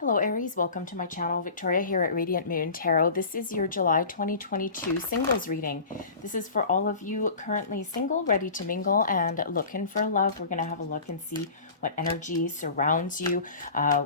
Hello Aries, welcome to my channel. Victoria here at Radiant Moon Tarot. This is your July 2022 singles reading. This is for all of you currently single, ready to mingle, and looking for love. We're going to have a look and see what energy surrounds you,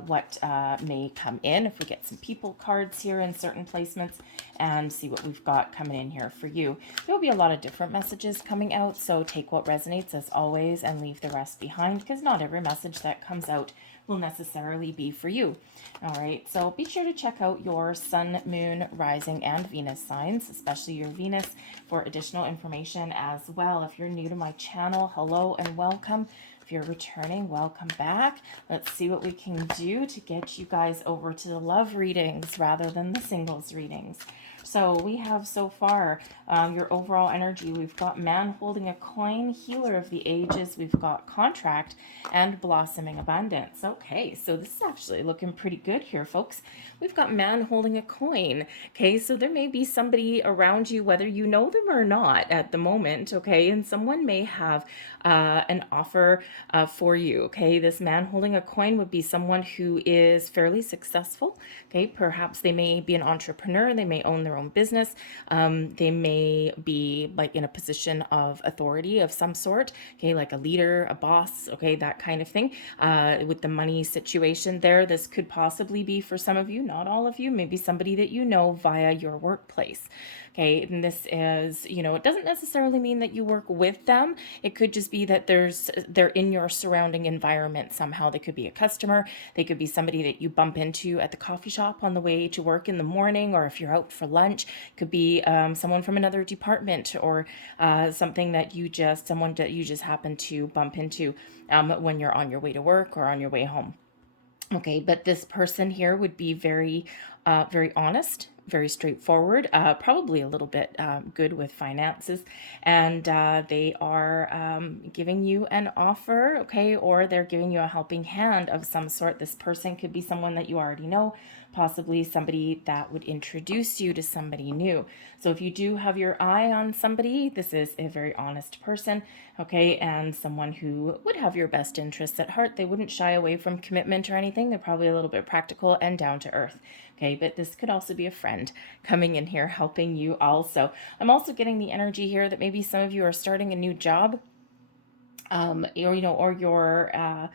what may come in if we get some people cards here in certain placements, and see what we've got coming in here for you. There will be a lot of different messages coming out, so take what resonates as always and leave the rest behind, because not every message that comes out will necessarily be for you. All right, so be sure to check out your sun, moon, rising, and Venus signs, especially your Venus, for additional information as well. If you're new to my channel, hello and welcome. If you're returning, welcome back. Let's see what we can do to get you guys over to the love readings rather than the singles readings. So we have so far your overall energy. We've got man holding a coin, healer of the ages. We've got contract and blossoming abundance. Okay, so this is actually looking pretty good here, folks. We've got man holding a coin. Okay, so there may be somebody around you, whether you know them or not at the moment. Okay, and someone may have an offer for you. Okay, this man holding a coin would be someone who is fairly successful. Okay, perhaps they may be an entrepreneur. They may own their own business. They may be like in a position of authority of some sort. Okay, like a leader, a boss. Okay, that kind of thing. With the money situation there, this could possibly be for some of you, not all of you, maybe somebody that you know via your workplace. Okay, and this is, it doesn't necessarily mean that you work with them. It could just be that they're in your surrounding environment somehow. They could be a customer. They could be somebody that you bump into at the coffee shop on the way to work in the morning, or if you're out for lunch. It could be someone from another department, or someone that you just happen to bump into when you're on your way to work or on your way home. Okay, but this person here would be very, very honest, very straightforward, probably a little bit good with finances, and they are giving you an offer, okay, or they're giving you a helping hand of some sort. This person could be someone that you already know, possibly somebody that would introduce you to somebody new. So if you do have your eye on somebody, this is a very honest person, okay, and someone who would have your best interests at heart. They wouldn't shy away from commitment or anything. They're probably a little bit practical and down to earth. Okay, but this could also be a friend coming in here helping you also. I'm also getting the energy here that maybe some of you are starting a new job, or you're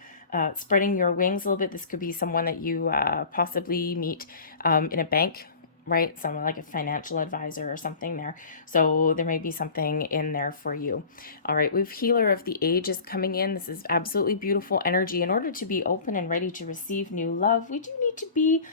spreading your wings a little bit. This could be someone that you possibly meet in a bank, right? Someone like a financial advisor or something there. So there may be something in there for you. All right, we've healer of the ages coming in. This is absolutely beautiful energy. In order to be open and ready to receive new love, we do need to be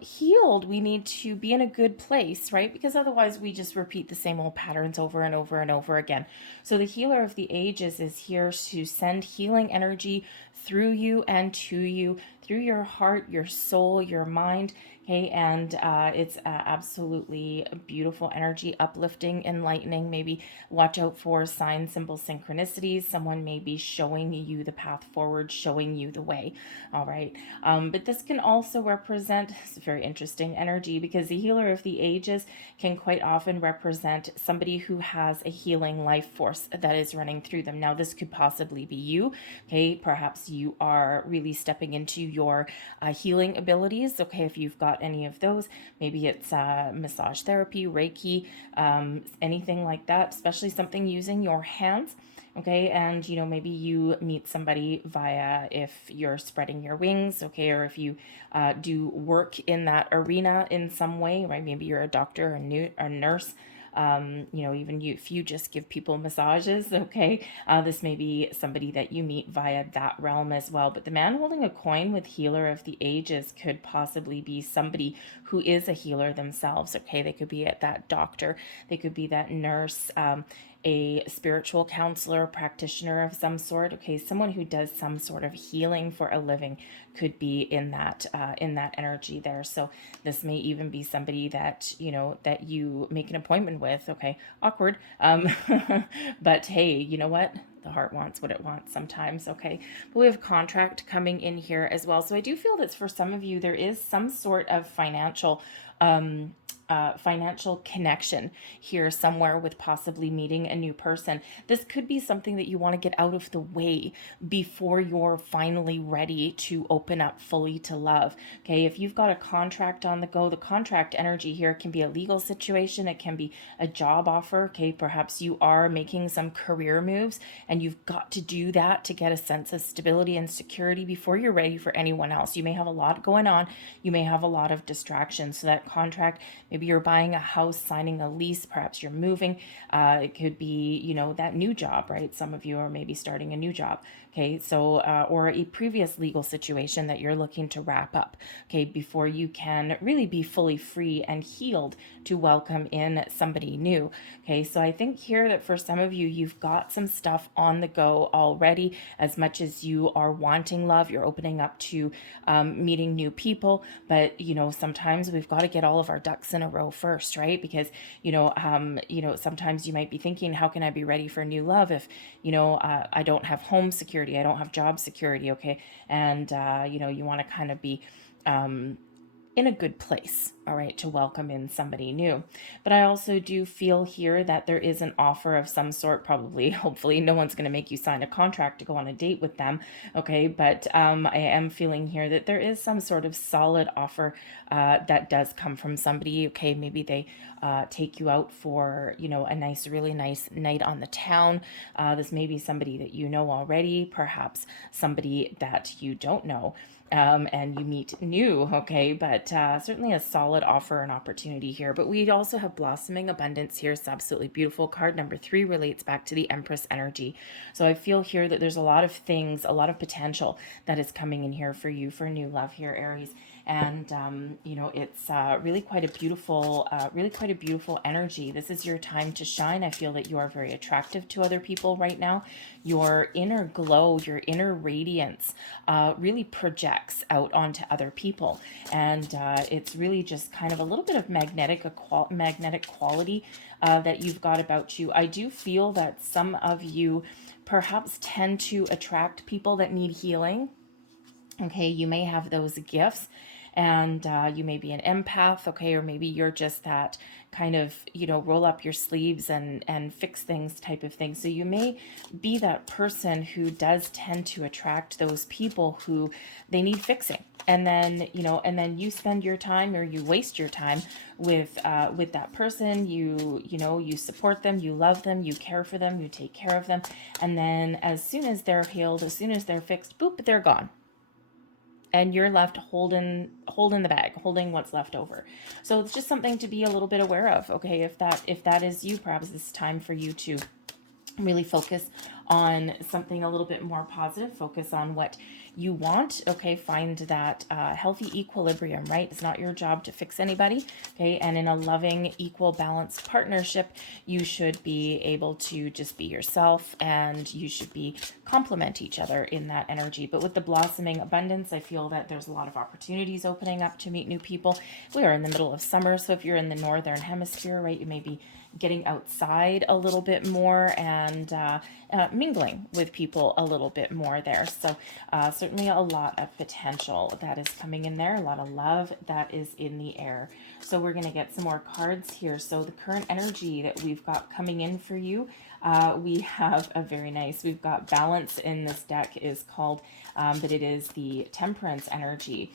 healed. We need to be in a good place, right? Because otherwise we just repeat the same old patterns over and over and over again. So the healer of the ages is here to send healing energy through you and to you, through your heart, your soul, your mind. Okay, and it's absolutely beautiful energy, uplifting, enlightening. Maybe watch out for sign, symbol, synchronicities. Someone may be showing you the path forward, showing you the way. All right, but this can also represent, it's a very interesting energy, because the healer of the ages can quite often represent somebody who has a healing life force that is running through them. Now, this could possibly be you. Okay, perhaps you are really stepping into your healing abilities. Okay, if you've got any of those, maybe it's massage therapy, Reiki, anything like that, especially something using your hands. Okay, and maybe you meet somebody via, if you're spreading your wings, okay, or if you do work in that arena in some way, right? Maybe you're a doctor, a nurse, even if you just give people massages, okay, this may be somebody that you meet via that realm as well. But the man holding a coin with healer of the ages could possibly be somebody who is a healer themselves, okay? They could be at that doctor, they could be that nurse, a spiritual counselor, practitioner of some sort, okay, someone who does some sort of healing for a living could be in that energy there. So this may even be somebody that that you make an appointment with. Okay, awkward, but hey, you know what? The heart wants what it wants sometimes. Okay, but we have contract coming in here as well. So I do feel that for some of you there is some sort of financial financial connection here somewhere with possibly meeting a new person. This could be something that you want to get out of the way before you're finally ready to open up fully to love. Okay, if you've got a contract on the go, the contract energy here can be a legal situation, it can be a job offer. Okay, perhaps you are making some career moves and you've got to do that to get a sense of stability and security before you're ready for anyone else. You may have a lot going on, you may have a lot of distractions. So that contract, maybe you're buying a house, signing a lease, perhaps you're moving. It could be, that new job, right? Some of you are maybe starting a new job. Okay, so, or a previous legal situation that you're looking to wrap up, okay, before you can really be fully free and healed to welcome in somebody new. Okay, so I think here that for some of you, you've got some stuff on the go already. As much as you are wanting love, you're opening up to meeting new people. But, sometimes we've got to get all of our ducks in a row first, right? Because, sometimes you might be thinking, how can I be ready for new love if, I don't have home security, I don't have job security, okay? And, you want to kind of be in a good place, all right, to welcome in somebody new. But I also do feel here that there is an offer of some sort, probably, hopefully, no one's going to make you sign a contract to go on a date with them, okay? But I am feeling here that there is some sort of solid offer that does come from somebody, okay? Maybe they take you out for, a nice, really nice night on the town. This may be somebody that you know already, perhaps somebody that you don't know. And you meet new, okay? But certainly a solid offer and opportunity here. But we also have blossoming abundance here. It's absolutely beautiful. Card number 3 relates back to the Empress energy. So I feel here that there's a lot of things, a lot of potential that is coming in here for you for new love here, Aries. And it's really quite a beautiful energy. This is your time to shine. I feel that you are very attractive to other people right now. Your inner glow, your inner radiance really projects out onto other people. And it's really just kind of a little bit of magnetic quality that you've got about you. I do feel that some of you perhaps tend to attract people that need healing. Okay, you may have those gifts, and you may be an empath, okay, or maybe you're just that kind of, roll up your sleeves and fix things type of thing. So you may be that person who does tend to attract those people who they need fixing. And then, you spend your time, or you waste your time with that person. You support them, you love them, you care for them, you take care of them. And then as soon as they're healed, as soon as they're fixed, boop, they're gone. And you're left holding the bag, holding what's left over. So it's just something to be a little bit aware of, okay? If that is you, perhaps it's time for you to really focus on something a little bit more positive. Focus on what you want, okay? Find that healthy equilibrium, right? It's not your job to fix anybody, okay? And in a loving, equal, balanced partnership, you should be able to just be yourself, and you should be complement each other in that energy. But with the blossoming abundance, I feel that there's a lot of opportunities opening up to meet new people. We are in the middle of summer, so if you're in the northern hemisphere, right, you may be getting outside a little bit more and mingling with people a little bit more there. So certainly a lot of potential that is coming in there, a lot of love that is in the air. So we're going to get some more cards here. So the current energy that we've got coming in for you, we have a very nice, we've got balance in this deck is called, but it is the temperance energy.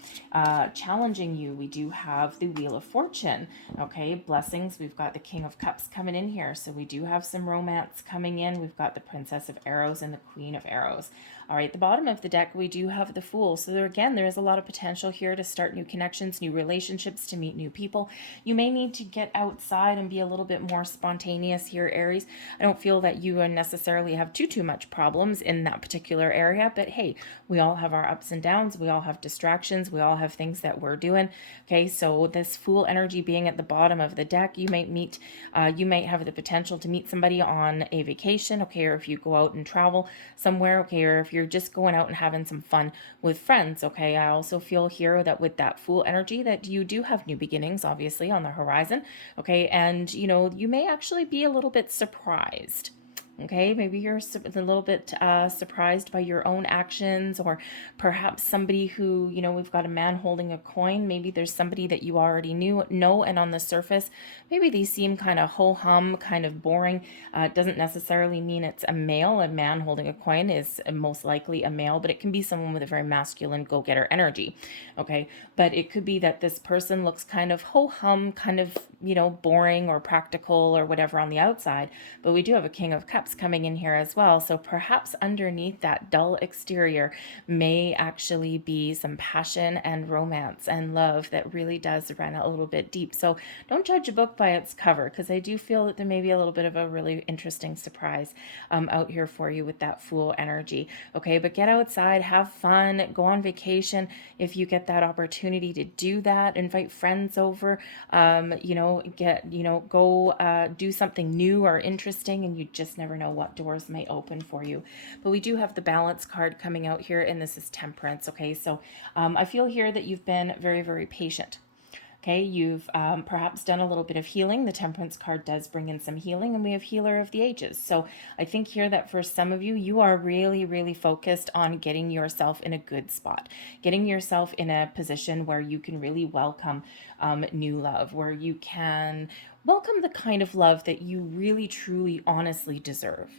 Challenging you, we do have the Wheel of Fortune, okay? Blessings, we've got the King of Cups coming in here. So we do have some romance coming in. We've got the Princess of Arrows and the Queen of Arrows. All right, the bottom of the deck, we do have the Fool. So there is a lot of potential here to start new connections, new relationships, to meet new people. You may need to get outside and be a little bit more spontaneous here, Aries. I don't feel that you necessarily have too much problems in that particular area, but hey, we all have our ups and downs. We all have distractions. We all have things that we're doing. Okay, so this Fool energy being at the bottom of the deck, you might have the potential to meet somebody on a vacation, okay, or if you go out and travel somewhere, okay, or if you're just going out and having some fun with friends, okay. I also feel here that with that Fool energy that you do have new beginnings, obviously, on the horizon, okay, and you may actually be a little bit surprised. Okay, maybe you're a little bit surprised by your own actions, or perhaps somebody who, we've got a man holding a coin. Maybe there's somebody that you already know, and on the surface, maybe they seem kind of ho hum, kind of boring. It doesn't necessarily mean it's a male. A man holding a coin is most likely a male, but it can be someone with a very masculine go getter energy. Okay, but it could be that this person looks kind of ho hum, kind of, boring or practical or whatever on the outside, but we do have a King of Cups coming in here as well. So perhaps underneath that dull exterior may actually be some passion and romance and love that really does run a little bit deep. So don't judge a book by its cover, because I do feel that there may be a little bit of a really interesting surprise out here for you with that Fool energy. Okay, but get outside, have fun, go on vacation if you get that opportunity to do that. Invite friends over, go do something new or interesting, and you just never know what doors may open for you. But we do have the Balance card coming out here, and this is Temperance. Okay, so I feel here that you've been very, very patient. Okay, you've perhaps done a little bit of healing. The Temperance card does bring in some healing, and we have Healer of the Ages. So I think here that for some of you, you are really, really focused on getting yourself in a good spot, getting yourself in a position where you can really welcome new love, where you can welcome the kind of love that you really, truly, honestly deserve.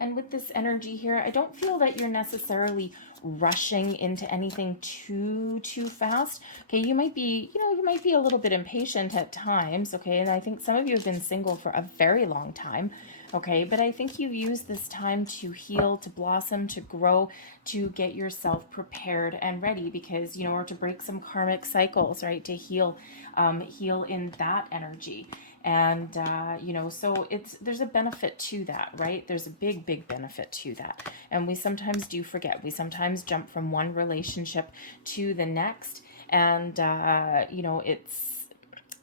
And with this energy here, I don't feel that you're necessarily rushing into anything too fast. Okay, you might be, you might be a little bit impatient at times, okay? And I think some of you have been single for a very long time. Okay, but I think you've used this time to heal, to blossom, to grow, to get yourself prepared and ready, because, or to break some karmic cycles, right? To heal in that energy. And so there's a benefit to that, right? There's a big benefit to that. And we sometimes do forget. We sometimes jump from one relationship to the next, and it's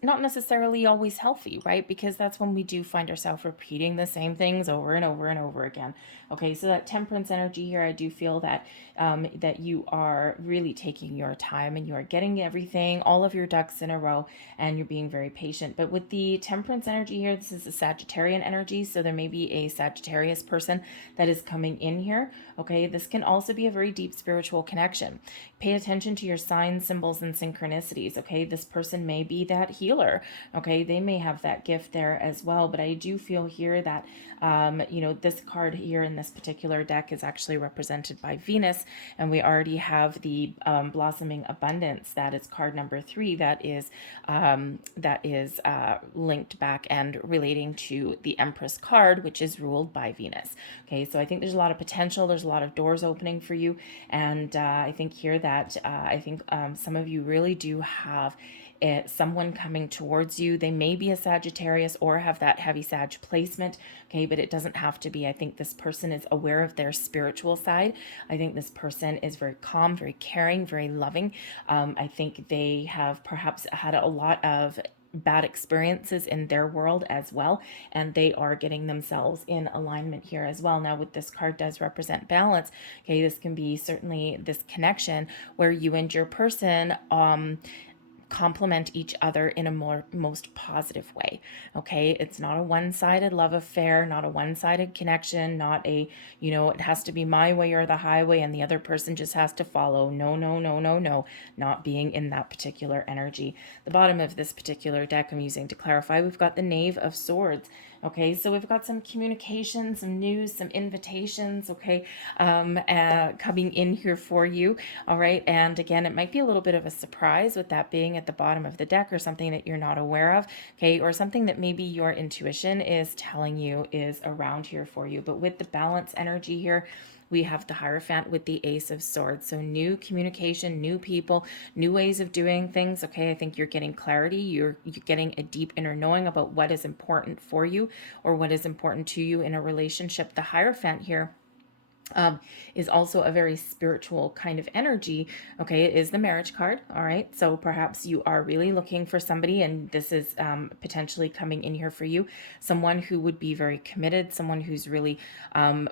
not necessarily always healthy, right? Because that's when we do find ourselves repeating the same things over and over and over again. Okay, so that Temperance energy here, I do feel that that you are really taking your time, and you are getting everything, all of your ducks in a row, and you're being very patient. But with the Temperance energy here, this is a Sagittarian energy, so there may be a Sagittarius person that is coming in here. Okay, this can also be a very deep spiritual connection. Pay attention to your signs, symbols, and synchronicities. Okay, this person may be that healer. Okay, they may have that gift there as well. But I do feel here that this card here in this particular deck is actually represented by Venus, and we already have the blossoming abundance. That is card number 3. That is linked back and relating to the Empress card, which is ruled by Venus. Okay, so I think there's a lot of potential. There's a lot of doors opening for you, and I think here that some of you really do have someone coming towards you. They may be a Sagittarius or have that heavy Sag placement, okay, but it doesn't have to be. I think this person is aware of their spiritual side. I think this person is very calm, very caring, very loving. I think they have perhaps had a lot of bad experiences in their world as well, and they are getting themselves in alignment here as well. Now, with this card does represent balance, okay, this can be certainly this connection where you and your person complement each other in a most positive way. Okay, it's not a one-sided love affair, not a one-sided connection, not a it has to be my way or the highway and the other person just has to follow. No, no, no, no, no. Not being in that particular energy. The bottom of this particular deck I'm using to clarify, we've got the Knave of Swords. Okay, so we've got some communication, some news, some invitations, okay, coming in here for you, all right? And again, it might be a little bit of a surprise with that being at the bottom of the deck, or something that you're not aware of, okay, or something that maybe your intuition is telling you is around here for you. But with the Balance energy here, we have the Hierophant with the Ace of Swords. So new communication, new people, new ways of doing things. Okay, I think you're getting clarity. You're getting a deep inner knowing about what is important for you or what is important to you in a relationship. The Hierophant here um, is also a very spiritual kind of energy. Okay, it is the marriage card. All right, so perhaps you are really looking for somebody, and this is potentially coming in here for you, someone who would be very committed, someone who's really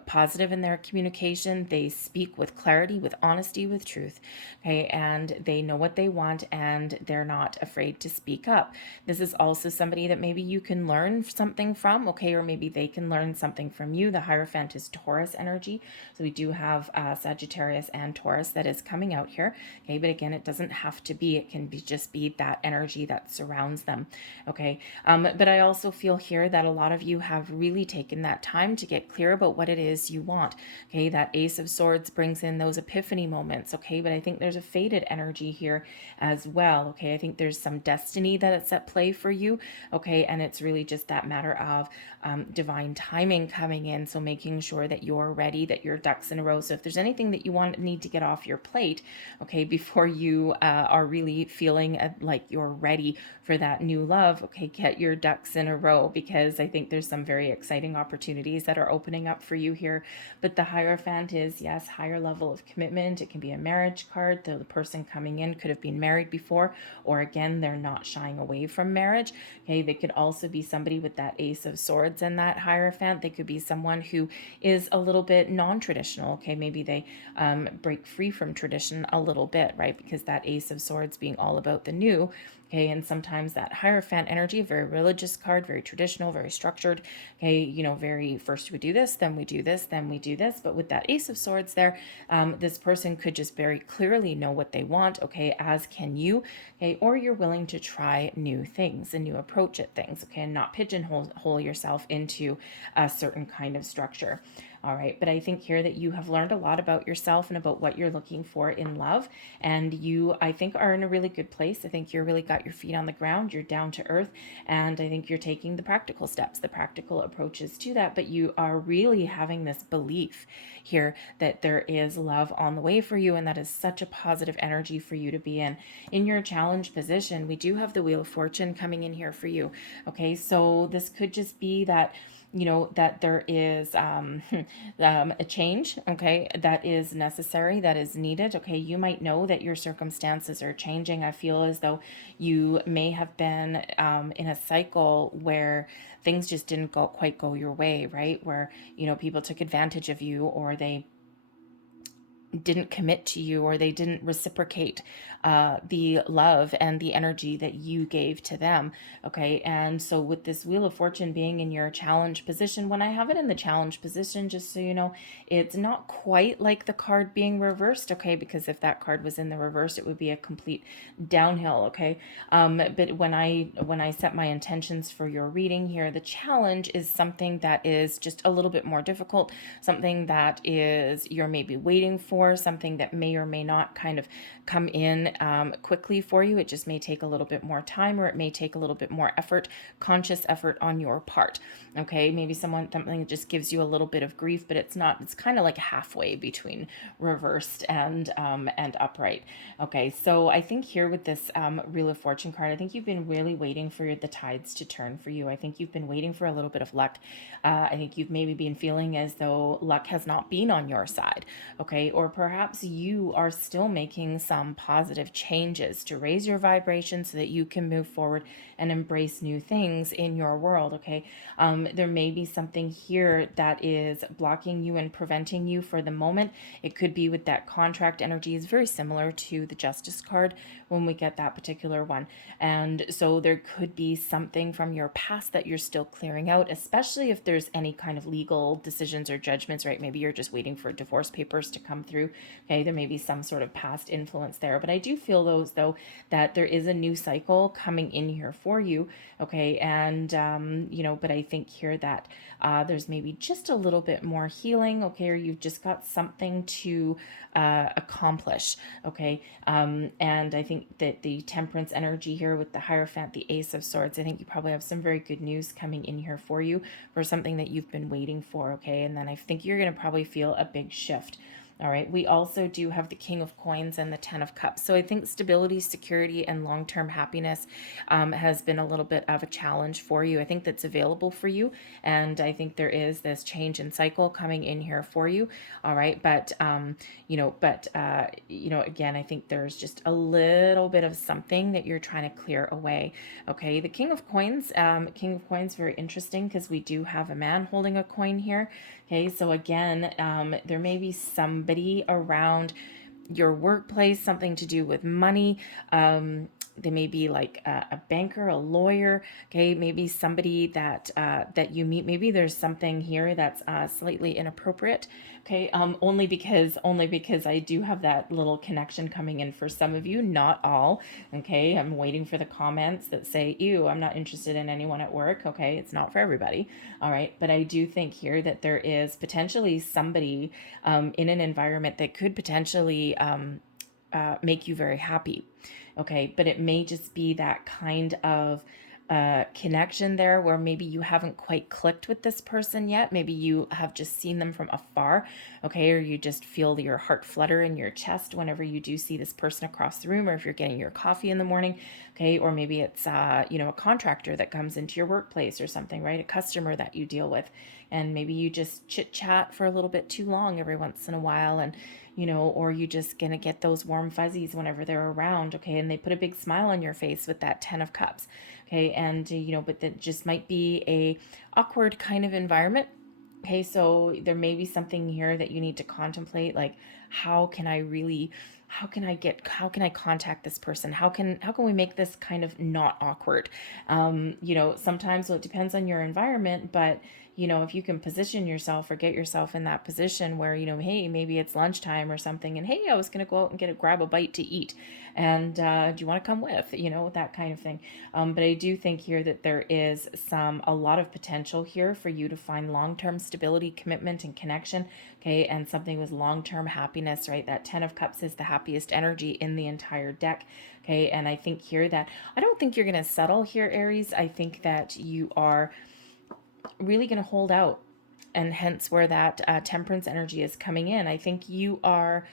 positive in their communication. They speak with clarity, with honesty, with truth. Okay, and they know what they want, and they're not afraid to speak up. This is also somebody that maybe you can learn something from. Okay, or maybe they can learn something from you. The Hierophant is Taurus energy. So we do have Sagittarius and Taurus that is coming out here. Okay, but again, it doesn't have to be. It can be just be that energy that surrounds them. Okay, but I also feel here that a lot of you have really taken that time to get clear about what it is you want. Okay, that Ace of Swords brings in those epiphany moments. Okay, but I think there's a faded energy here as well. Okay, I think there's some destiny that's at play for you. Okay, and it's really just that matter of divine timing coming in. So making sure that you're ready, that your ducks in a row. So if there's anything that you need to get off your plate, okay, before you are really feeling like you're ready for that new love, okay, get your ducks in a row, because I think there's some very exciting opportunities that are opening up for you here. But the Hierophant is, yes, higher level of commitment. It can be a marriage card. The person coming in could have been married before, or again, they're not shying away from marriage. Okay, they could also be somebody with that Ace of Swords and that Hierophant. They could be someone who is a little bit non-traditional. Okay, maybe they break free from tradition a little bit, right? Because that Ace of Swords being all about the new. Okay, and sometimes that Hierophant energy, a very religious card, very traditional, very structured. Okay, you know, very first we do this, then we do this, then we do this. But with that Ace of Swords there, this person could just very clearly know what they want. Okay, as can you. Okay, or you're willing to try new things and new approach at things. Okay, and not pigeonhole yourself into a certain kind of structure. All right, but I think here that you have learned a lot about yourself and about what you're looking for in love. And you, I think, are in a really good place. I think you're really got your feet on the ground, you're down to earth, and I think you're taking the practical steps, the practical approaches to that. But you are really having this belief here that there is love on the way for you, and that is such a positive energy for you to be in. In your challenge position, we do have the Wheel of Fortune coming in here for you. Okay, so this could just be that, you know, that there is a change, okay, that is necessary, that is needed. Okay, you might know that your circumstances are changing. I feel as though you may have been in a cycle where things just didn't quite go your way, right? Where, you know, people took advantage of you, or they didn't commit to you, or they didn't reciprocate the love and the energy that you gave to them. Okay, and so with this Wheel of Fortune being in your challenge position, when I have it in the challenge position, just so you know, it's not quite like the card being reversed. Okay, because if that card was in the reverse, it would be a complete downhill. Okay, but when I set my intentions for your reading here, the challenge is something that is just a little bit more difficult, something that is you're maybe waiting for, something that may or may not kind of come in quickly for you. It just may take a little bit more time, or it may take a little bit more effort, conscious effort on your part. Okay, maybe something that just gives you a little bit of grief, but it's not. It's kind of like halfway between reversed and upright. Okay, so I think here with this Wheel of Fortune card, I think you've been really waiting for the tides to turn for you. I think you've been waiting for a little bit of luck. I think you've maybe been feeling as though luck has not been on your side. Okay, or perhaps you are still making some positive changes to raise your vibration so that you can move forward and embrace new things in your world. Okay, there may be something here that is blocking you and preventing you for the moment. It could be with that contract energy, is very similar to the Justice card when we get that particular one. And so there could be something from your past that you're still clearing out, especially if there's any kind of legal decisions or judgments, right? Maybe you're just waiting for divorce papers to come through. Okay, there may be some sort of past influence there. But I do feel those, though, that there is a new cycle coming in here for you. Okay, and, you know, but I think here that there's maybe just a little bit more healing, okay, or you've just got something to accomplish, okay, and I think that the Temperance energy here with the Hierophant, the Ace of Swords, I think you probably have some very good news coming in here for you, for something that you've been waiting for, okay, and then I think you're going to probably feel a big shift. All right. We also do have the King of Coins and the Ten of Cups. So I think stability, security, and long-term happiness has been a little bit of a challenge for you. I think that's available for you, and I think there is this change in cycle coming in here for you. All right. But again, I think there's just a little bit of something that you're trying to clear away. Okay. The King of Coins, very interesting because we do have a man holding a coin here. Okay, so again, there may be somebody around your workplace, something to do with money. They may be like a banker, a lawyer. Okay, maybe somebody that you meet. Maybe there's something here that's slightly inappropriate. Okay, only because I do have that little connection coming in for some of you, not all. Okay, I'm waiting for the comments that say, "Ew, I'm not interested in anyone at work." Okay, it's not for everybody. All right, but I do think here that there is potentially somebody in an environment that could potentially make you very happy. Okay, but it may just be that kind of connection there where maybe you haven't quite clicked with this person yet. Maybe you have just seen them from afar, okay, or you just feel your heart flutter in your chest whenever you do see this person across the room, or if you're getting your coffee in the morning, okay, or maybe it's a contractor that comes into your workplace or something, right? A customer that you deal with, and maybe you just chit chat for a little bit too long every once in a while, and or you just gonna get those warm fuzzies whenever they're around, okay, and they put a big smile on your face with that Ten of Cups, okay, and but that just might be a awkward kind of environment. Okay, so there may be something here that you need to contemplate, like how can I really, how can I contact this person? How can we make this kind of not awkward? Sometimes, well, it depends on your environment, but if you can position yourself or get yourself in that position where, hey, maybe it's lunchtime or something, and hey, I was going to go out and grab a bite to eat, and do you want to come with, that kind of thing. But I do think here that there is a lot of potential here for you to find long-term stability, commitment, and connection. Okay, and something with long-term happiness, right? That Ten of Cups is the happiest energy in the entire deck. Okay, and I think here that I don't think you're going to settle here, Aries. I think that you are really going to hold out, and hence where that temperance energy is coming in. I think you are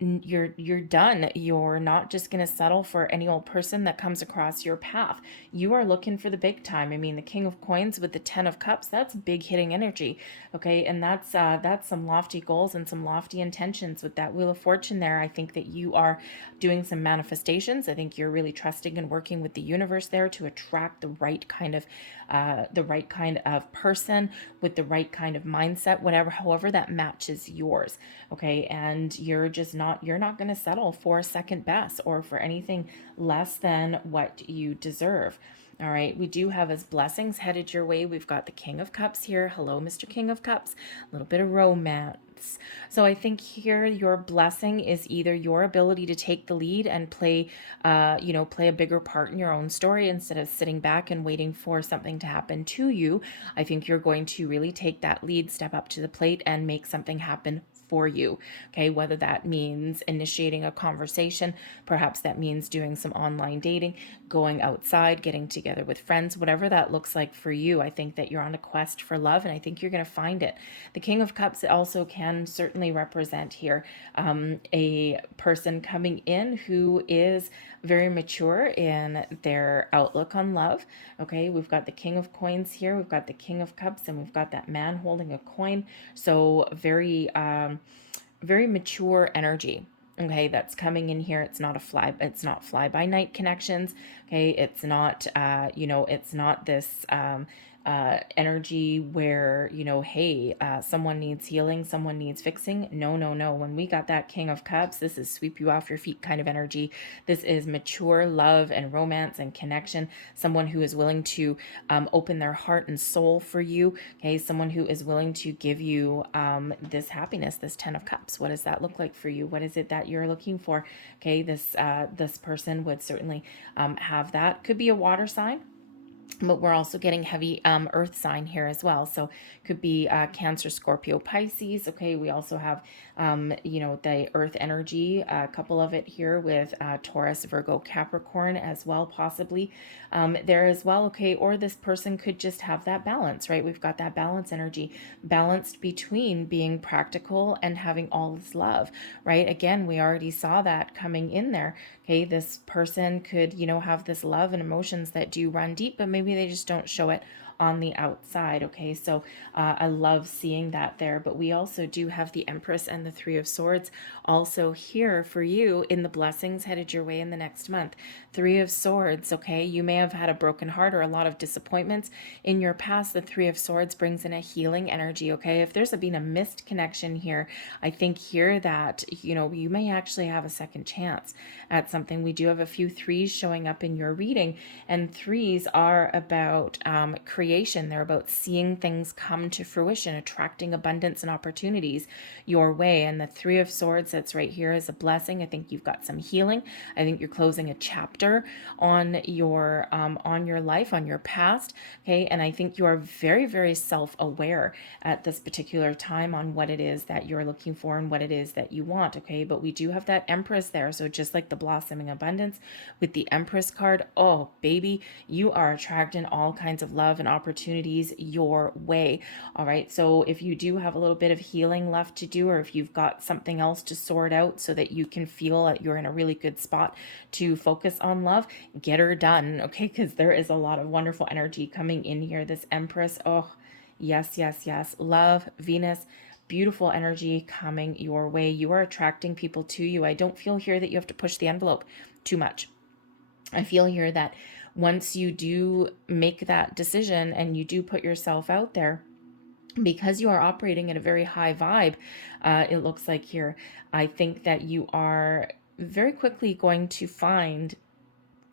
you're done. You're not just going to settle for any old person that comes across your path. You are looking for the big time. I mean, the King of Coins with the Ten of Cups, that's big hitting energy. Okay, and that's some lofty goals and some lofty intentions with that Wheel of Fortune there. I think that you are doing some manifestations. I think you're really trusting and working with the universe there to attract the right kind of person with the right kind of mindset, however that matches yours. Okay, and you're not going to settle for second best or for anything less than what you deserve. All right, we do have as blessings headed your way. We've got the King of Cups here. Hello, Mr. King of Cups. A little bit of romance. So I think here your blessing is either your ability to take the lead and play a bigger part in your own story instead of sitting back and waiting for something to happen to you. I think you're going to really take that lead, step up to the plate, and make something happen for you. Okay, whether that means initiating a conversation, perhaps that means doing some online dating, going outside, getting together with friends, whatever that looks like for you. I think that you're on a quest for love, and I think you're going to find it. The King of Cups also can certainly represent here a person coming in who is very mature in their outlook on love. Okay, we've got the King of Coins here, we've got the King of Cups, and we've got that man holding a coin. So very mature energy. Okay, that's coming in here. It's not fly by night connections. Okay, it's not it's not this energy where, hey, someone needs healing, someone needs fixing. No, no, no. When we got that King of Cups, this is sweep you off your feet kind of energy. This is mature love and romance and connection. Someone who is willing to open their heart and soul for you. Okay, someone who is willing to give you this happiness, this Ten of Cups. What does that look like for you? What is it that you're looking for? Okay, this person would certainly have that. Could be a water sign. but we're also getting heavy earth sign here as well. So could be Cancer, Scorpio, Pisces. Okay, we also have the earth energy, a couple of it here with Taurus, Virgo, Capricorn as well, possibly there as well. Okay, or this person could just have that balance, right? We've got that balance energy, balanced between being practical and having all this love, right? Again, we already saw that coming in there. Okay, this person could, have this love and emotions that do run deep, but maybe they just don't show it on the outside. Okay, so I love seeing that there. But we also do have the Empress and the Three of Swords also here for you in the blessings headed your way in the next month. Three of Swords, okay, you may have had a broken heart or a lot of disappointments in your past. The Three of Swords brings in a healing energy. Okay, if there's been a missed connection here, I think here that you may actually have a second chance at something. We do have a few threes showing up in your reading, and threes are about creation. They're about seeing things come to fruition, attracting abundance and opportunities your way. And the Three of Swords that's right here is a blessing. I think you've got some healing. I think you're closing a chapter on your life, on your past. Okay, and I think you are very, very self-aware at this particular time on what it is that you're looking for and what it is that you want. Okay, but we do have that Empress there. So just like the blossoming abundance with the Empress card, oh baby, you are attracting all kinds of love and opportunities your way. All right, so if you do have a little bit of healing left to do, or if you've got something else to sort out so that you can feel that you're in a really good spot to focus on love, get her done. Okay, because there is a lot of wonderful energy coming in here. This Empress, oh yes, yes, yes, love, Venus, beautiful energy coming your way. You are attracting people to you. I don't feel here that you have to push the envelope too much. I feel here that once you do make that decision and you do put yourself out there, because you are operating at a very high vibe, it looks like here, I think that you are very quickly going to find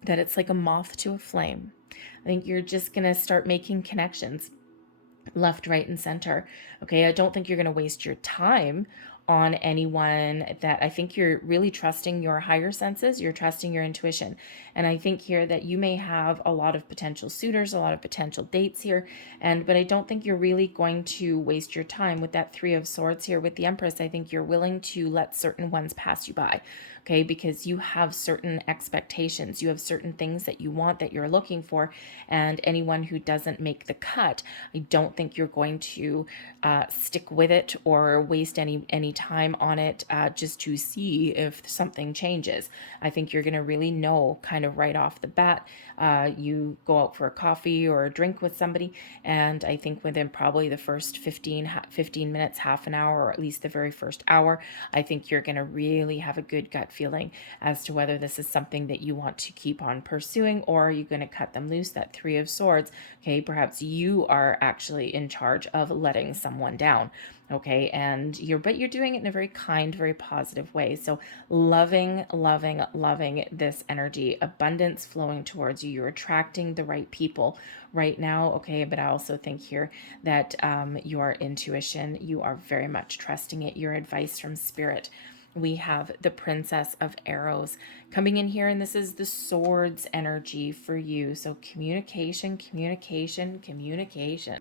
that it's like a moth to a flame. I think you're just going to start making connections left, right, and center. Okay, I don't think you're going to waste your time on anyone. That I think you're really trusting your higher senses, you're trusting your intuition. And I think here that you may have a lot of potential suitors, a lot of potential dates here, but I don't think you're really going to waste your time with that Three of Swords here with the Empress. I think you're willing to let certain ones pass you by. Okay, because you have certain expectations, you have certain things that you want, that you're looking for, and anyone who doesn't make the cut, I don't think you're going to stick with it or waste any time on it just to see if something changes. I think you're going to really know kind of right off the bat. You go out for a coffee or a drink with somebody, and I think within probably the first 15 minutes, half an hour, or at least the very first hour, I think you're going to really have a good gut feeling as to whether this is something that you want to keep on pursuing, or are you going to cut them loose. That Three of Swords, okay, perhaps you are actually in charge of letting someone down. Okay, and you're doing it in a very kind, very positive way. So loving, loving, loving this energy, abundance flowing towards you. You're attracting the right people right now. Okay, but I also think here that your intuition, you are very much trusting it. Your advice from spirit. We have the Princess of Arrows coming in here, and this is the Swords energy for you. So communication, communication, communication.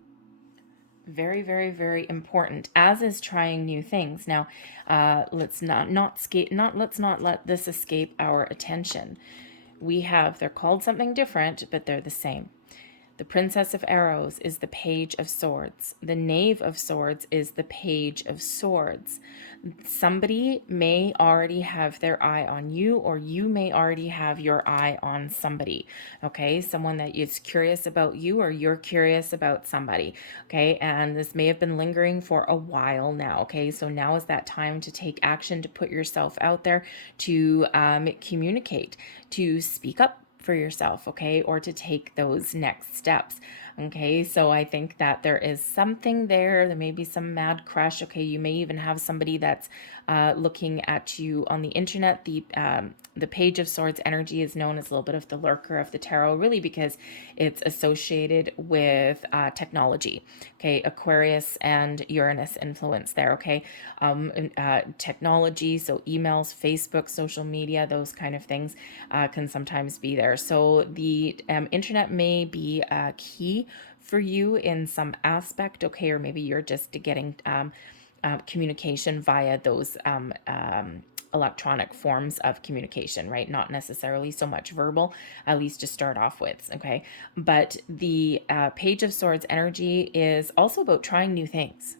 Very, very, very important, as is trying new things. Now, let's let's not let this escape our attention. We have, they're called something different, but they're the same. The Princess of Arrows is the Page of Swords. The Knave of Swords is the Page of Swords. Somebody may already have their eye on you, or you may already have your eye on somebody. Okay, someone that is curious about you, or you're curious about somebody. Okay, and this may have been lingering for a while now. Okay, so now is that time to take action, to put yourself out there, to communicate, to speak up for yourself, okay, or to take those next steps. Okay, so I think that there is something there. There may be some mad crush. Okay, you may even have somebody that's looking at you on the internet. The Page of Swords energy is known as a little bit of the lurker of the tarot, really because it's associated with technology. Okay, Aquarius and Uranus influence there. Okay, technology, so emails, Facebook, social media, those kind of things can sometimes be there. So the internet may be key for you in some aspect. Okay, or maybe you're just getting communication via those electronic forms of communication, right? Not necessarily so much verbal, at least to start off with. Okay, but the Page of Swords energy is also about trying new things.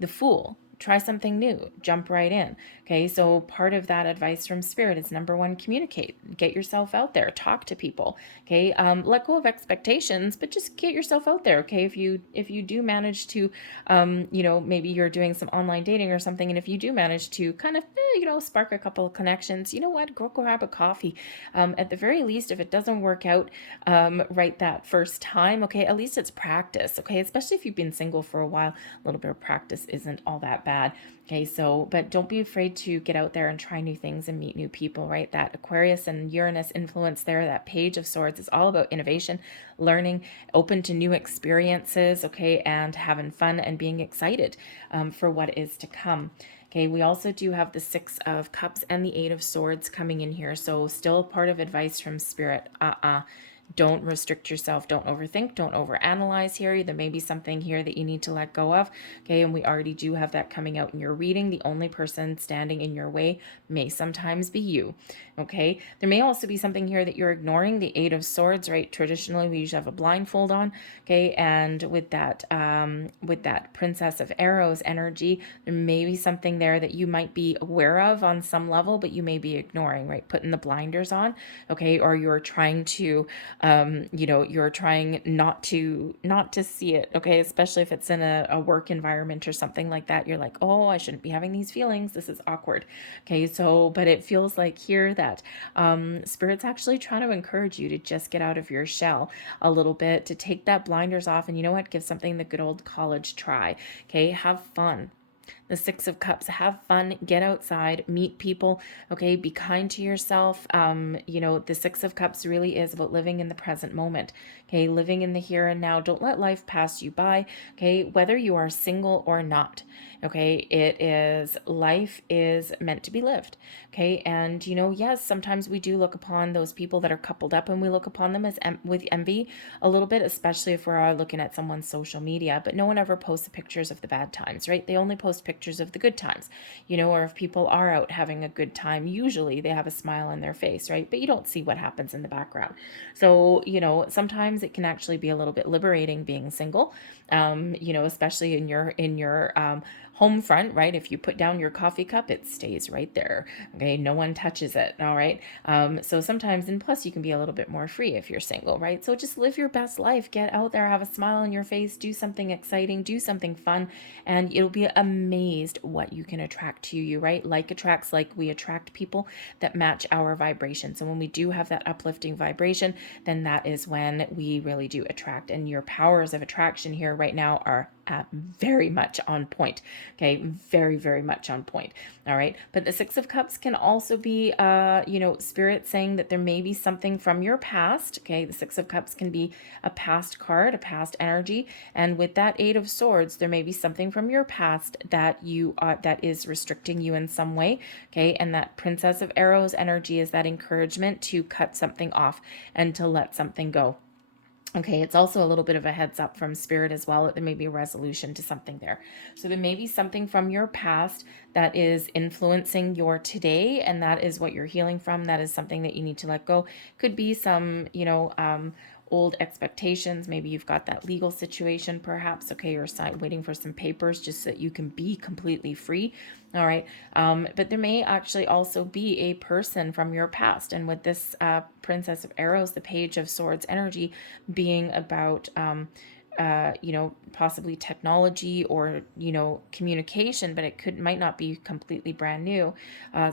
The Fool, try something new, jump right in. Okay, so part of that advice from Spirit is number one, communicate, get yourself out there, talk to people. Okay, let go of expectations, but just get yourself out there. Okay, if you do manage to, maybe you're doing some online dating or something, and if you do manage to kind of, spark a couple of connections, you know what, go grab a coffee. At the very least, if it doesn't work out right that first time, okay, at least it's practice. Okay, especially if you've been single for a while, a little bit of practice isn't all that bad. Okay, so, but don't be afraid to get out there and try new things and meet new people, right? That Aquarius and Uranus influence there, that Page of Swords is all about innovation, learning, open to new experiences, okay, and having fun and being excited for what is to come. Okay, we also do have the Six of Cups and the Eight of Swords coming in here. So still part of advice from Spirit. Don't restrict yourself. Don't overthink. Don't overanalyze here. There may be something here that you need to let go of. Okay, and we already do have that coming out in your reading. The only person standing in your way may sometimes be you. Okay, there may also be something here that you're ignoring. The Eight of Swords, right? Traditionally, we usually have a blindfold on. Okay, and with that Princess of Arrows energy, there may be something there that you might be aware of on some level, but you may be ignoring, right? Putting the blinders on. Okay, or you're trying to you're trying not to see it. Okay, especially if it's in a work environment or something like that. You're like, oh, I shouldn't be having these feelings, this is awkward. Okay, so but it feels like here that Spirit's actually trying to encourage you to just get out of your shell a little bit, to take that blinders off, and you know what, give something the good old college try. Okay, have fun. The Six of Cups, have fun, get outside, meet people, okay, be kind to yourself. The Six of Cups really is about living in the present moment, okay, living in the here and now. Don't let life pass you by, okay, whether you are single or not, okay, life is meant to be lived, okay, and yes, sometimes we do look upon those people that are coupled up, and we look upon them as with envy a little bit, especially if we're looking at someone's social media, but no one ever posts the pictures of the bad times, right? They only post pictures of the good times, or if people are out having a good time, usually they have a smile on their face, right? But you don't see what happens in the background. So, sometimes it can actually be a little bit liberating being single, especially in your home front, right? If you put down your coffee cup, it stays right there. Okay, no one touches it. All right. So sometimes, and plus, you can be a little bit more free if you're single, right? So just live your best life. Get out there, have a smile on your face, do something exciting, do something fun, and you'll be amazed what you can attract to you, right? Like attracts like. We attract people that match our vibration. So when we do have that uplifting vibration, then that is when we really do attract. And your powers of attraction here right now are very much on point. Okay, very, very much on point. All right, but the Six of Cups can also be, Spirit saying that there may be something from your past. Okay, the Six of Cups can be a past card, a past energy, and with that Eight of Swords, there may be something from your past that that is restricting you in some way. Okay, and that Princess of Arrows energy is that encouragement to cut something off and to let something go. Okay, it's also a little bit of a heads up from Spirit as well. There may be a resolution to something there. So there may be something from your past that is influencing your today, and that is what you're healing from. That is something that you need to let go. Could be some, old expectations. Maybe you've got that legal situation perhaps. Okay, you're waiting for some papers just so that you can be completely free. All right. But there may actually also be a person from your past. And with this Princess of Arrows, the Page of Swords energy being about, possibly technology or, communication, but it might not be completely brand new.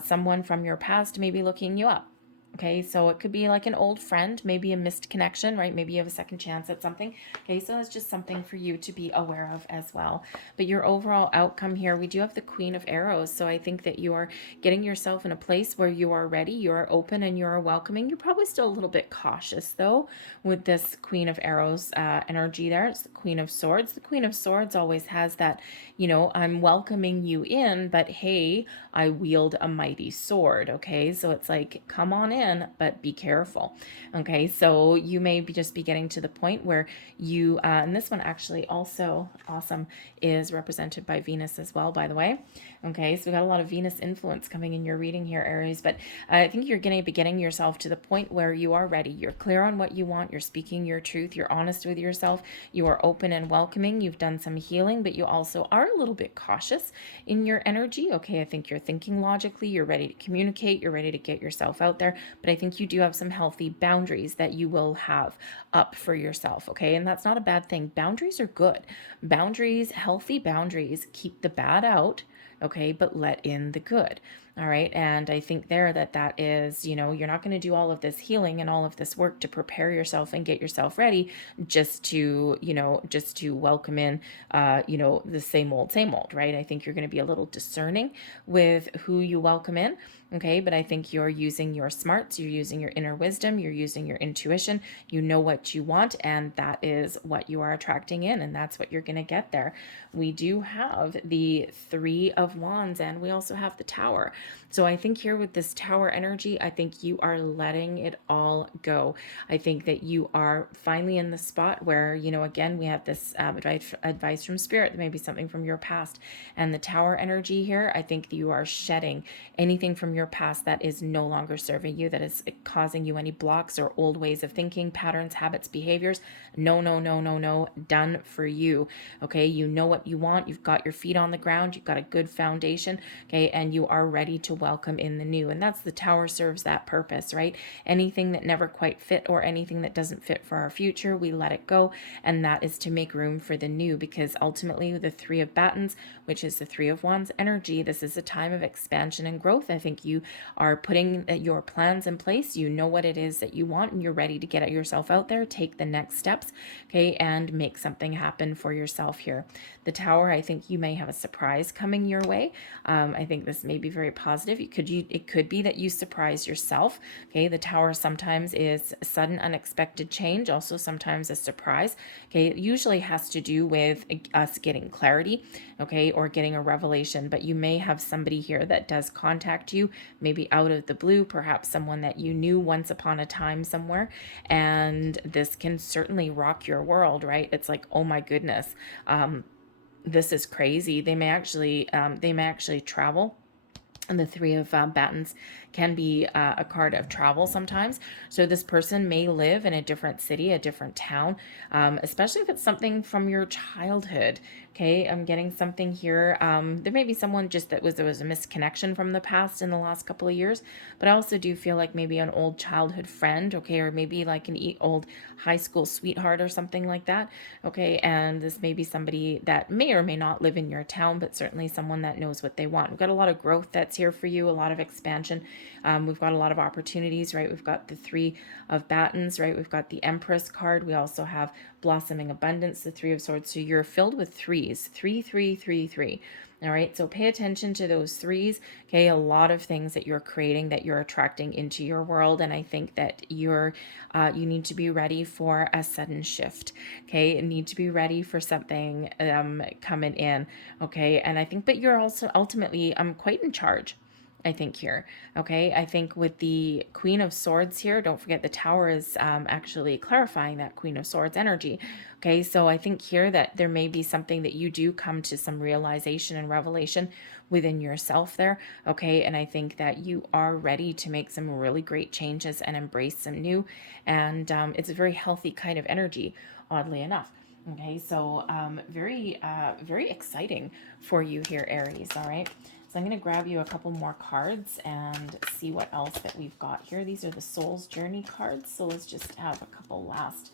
Someone from your past may be looking you up. Okay, so it could be like an old friend, maybe a missed connection, right? Maybe you have a second chance at something. Okay, so that's just something for you to be aware of as well. But your overall outcome here, we do have the Queen of Arrows. So I think that you are getting yourself in a place where you are ready, you are open, and you are welcoming. You're probably still a little bit cautious though with this Queen of Arrows energy there. It's the Queen of Swords. The Queen of Swords always has that, I'm welcoming you in, but hey, I wield a mighty sword. Okay, so it's like, come on in, but be careful. Okay, so you may be just be getting to the point where you, and this one actually also awesome is represented by Venus as well, by the way. Okay, so we got a lot of Venus influence coming in your reading here, Aries, but I think you're going to be getting yourself to the point where you are ready. You're clear on what you want. You're speaking your truth. You're honest with yourself. You are open and welcoming. You've done some healing, but you also are a little bit cautious in your energy. Okay, I think you're thinking logically. You're ready to communicate. You're ready to get yourself out there, but I think you do have some healthy boundaries that you will have up for yourself. Okay, and that's not a bad thing. Boundaries are good. Boundaries, healthy boundaries, keep the bad out. Okay, but let in the good. All right, and I think there that is, you're not going to do all of this healing and all of this work to prepare yourself and get yourself ready just to welcome in the same old, right? I think you're going to be a little discerning with who you welcome in. Okay, but I think you're using your smarts, you're using your inner wisdom, you're using your intuition. You know what you want, and that is what you are attracting in, and that's what you're going to get there. We do have the Three of Wands, and we also have the Tower. So I think here with this Tower energy, I think you are letting it all go. I think that you are finally in the spot where, again, we have this advice from Spirit, maybe something from your past. And the Tower energy here, I think that you are shedding anything from your past that is no longer serving you, that is causing you any blocks or old ways of thinking, patterns, habits, behaviors. No, no, no, no, no. Done for you. Okay, you know what you want. You've got your feet on the ground. You've got a good foundation. Okay, and you are ready to welcome in the new. And that's the Tower serves that purpose, right? Anything that never quite fit or anything that doesn't fit for our future, we let it go. And that is to make room for the new, because ultimately the Three of Batons, which is the Three of Wands energy, this is a time of expansion and growth. I think you are putting your plans in place. You know what it is that you want, and you're ready to get yourself out there, take the next steps, okay, and make something happen for yourself here. The Tower, I think you may have a surprise coming your way. I think this may be very positive. It could be that you surprise yourself. Okay, the Tower sometimes is sudden, unexpected change, also sometimes a surprise. Okay, it usually has to do with us getting clarity, okay, or getting a revelation. But you may have somebody here that does contact you, maybe out of the blue, perhaps someone that you knew once upon a time somewhere, and this can certainly rock your world, right? It's like, oh my goodness, this is crazy. They may actually travel. And the Three of Batons can be a card of travel sometimes. So this person may live in a different city, a different town, especially if it's something from your childhood. Okay, I'm getting something here. There may be someone just there was a misconnection from the past in the last couple of years, but I also do feel like maybe an old childhood friend, okay, or maybe like an old high school sweetheart or something like that. Okay, and this may be somebody that may or may not live in your town, but certainly someone that knows what they want. We've got a lot of growth that's here for you, a lot of expansion. We've got a lot of opportunities, right? We've got the Three of Batons, right? We've got the Empress card. We also have blossoming abundance, the Three of Swords. So you're filled with threes, 3, 3, 3, 3. All right, so pay attention to those threes. Okay, a lot of things that you're creating, that you're attracting into your world, and I think that you need to be ready for a sudden shift. Okay, you need to be ready for something coming in. Okay, and I think, but you're also ultimately quite in charge, I think here. Okay, I think with the Queen of Swords here, don't forget the Tower is actually clarifying that Queen of Swords energy. Okay, so I think here that there may be something that you do come to some realization and revelation within yourself there. Okay, and I think that you are ready to make some really great changes and embrace some new, and it's a very healthy kind of energy, oddly enough. Okay, so very exciting for you here, Aries. All right. So I'm going to grab you a couple more cards and see what else that we've got here. These are the Soul's Journey cards. So let's just have a couple last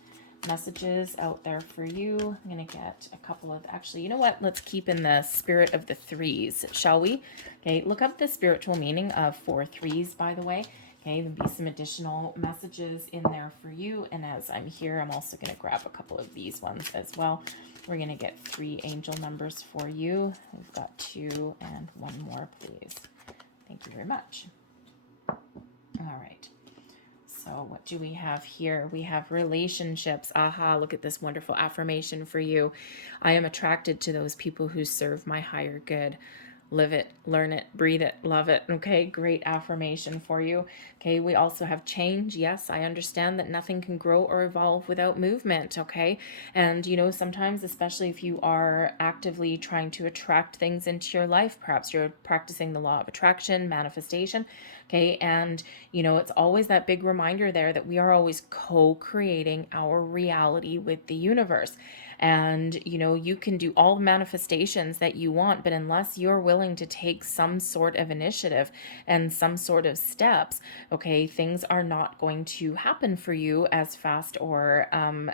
messages out there for you. I'm going to get a couple of, actually, you know what? Let's keep in the spirit of the threes, shall we? Okay, look up the spiritual meaning of 4 threes, by the way. Okay, there'll be some additional messages in there for you. And as I'm here, I'm also going to grab a couple of these ones as well. We're going to get 3 angel numbers for you. We've got 2 and 1 more, please. Thank you very much. All right. So what do we have here? We have relationships. Aha, look at this wonderful affirmation for you. I am attracted to those people who serve my higher good. Live it, learn it, breathe it, love it. Okay, great affirmation for you. Okay, we also have change. Yes, I understand that nothing can grow or evolve without movement. Okay, and you know, sometimes, especially if you are actively trying to attract things into your life, perhaps you're practicing the law of attraction, manifestation. Okay, and you know, it's always that big reminder there that we are always co-creating our reality with the universe. And you know, you can do all the manifestations that you want, but unless you're willing to take some sort of initiative and some sort of steps, okay, things are not going to happen for you as fast or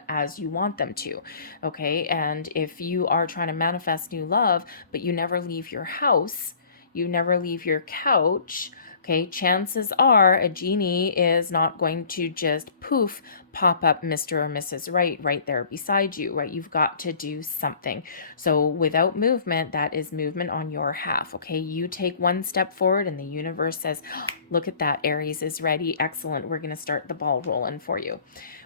as you want them to. Okay, and if you are trying to manifest new love but you never leave your house, you never leave your couch, okay, chances are a genie is not going to just poof pop up Mr. or Mrs. right there beside you, right? You've got to do something. So without movement, that is movement on your half, okay? You take one step forward and the universe says, look at that, Aries is ready. Excellent. We're going to start the ball rolling for you.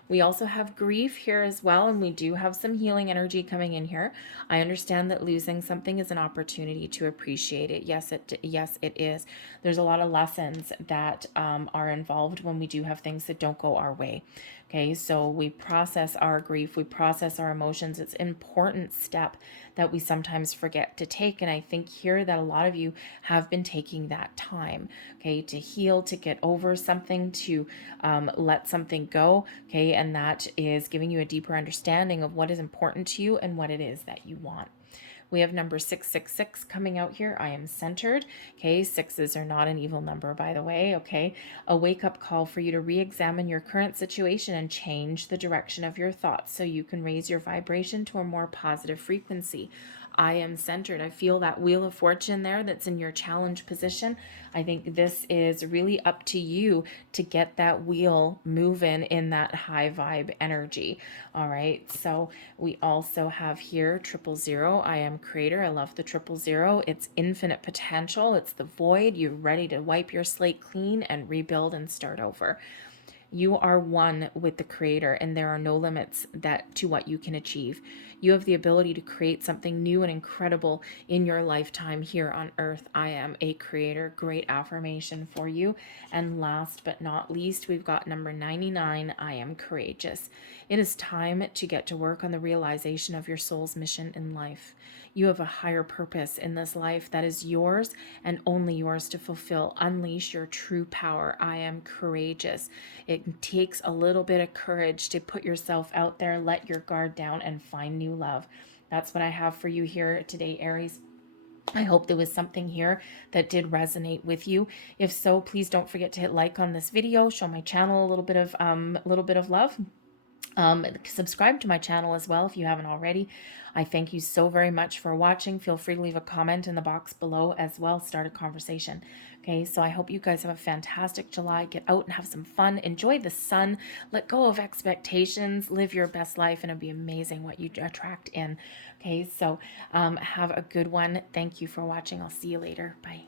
We also have grief here as well, and we do have some healing energy coming in here. I understand that losing something is an opportunity to appreciate it. Yes, it is. There's a lot of lessons that are involved when we do have things that don't go our way. Okay, so we process our grief, we process our emotions. It's an important step that we sometimes forget to take. And I think here that a lot of you have been taking that time, okay, to heal, to get over something, to let something go, okay, and that is giving you a deeper understanding of what is important to you and what it is that you want. We have number 666 coming out here. I am centered. Okay, sixes are not an evil number, by the way. Okay, a wake-up call for you to re-examine your current situation and change the direction of your thoughts so you can raise your vibration to a more positive frequency. I am centered. I feel that wheel of fortune there that's in your challenge position. I think this is really up to you to get that wheel moving in that high vibe energy. All right. So we also have here 000. I am creator. I love the 000. It's infinite potential. It's the void. You're ready to wipe your slate clean and rebuild and start over. You are one with the creator, and there are no limits to what you can achieve. You have the ability to create something new and incredible in your lifetime here on earth. I am a creator. Great affirmation for you. And last but not least, we've got number 99. I am courageous. It is time to get to work on the realization of your soul's mission in life. You have a higher purpose in this life that is yours and only yours to fulfill. Unleash your true power. I am courageous. It takes a little bit of courage to put yourself out there, let your guard down, and find new love. That's what I have for you here today, Aries. I hope there was something here that did resonate with you. If so, please don't forget to hit like on this video. Show my channel a little bit of love. Subscribe to my channel as well if you haven't already. I thank you so very much for watching. Feel free to leave a comment in the box below as well. Start a conversation. Okay, so I hope you guys have a fantastic July. Get out and have some fun. Enjoy the sun. Let go of expectations. Live your best life, and it'll be amazing what you attract in. Okay, so have a good one. Thank you for watching. I'll see you later. Bye.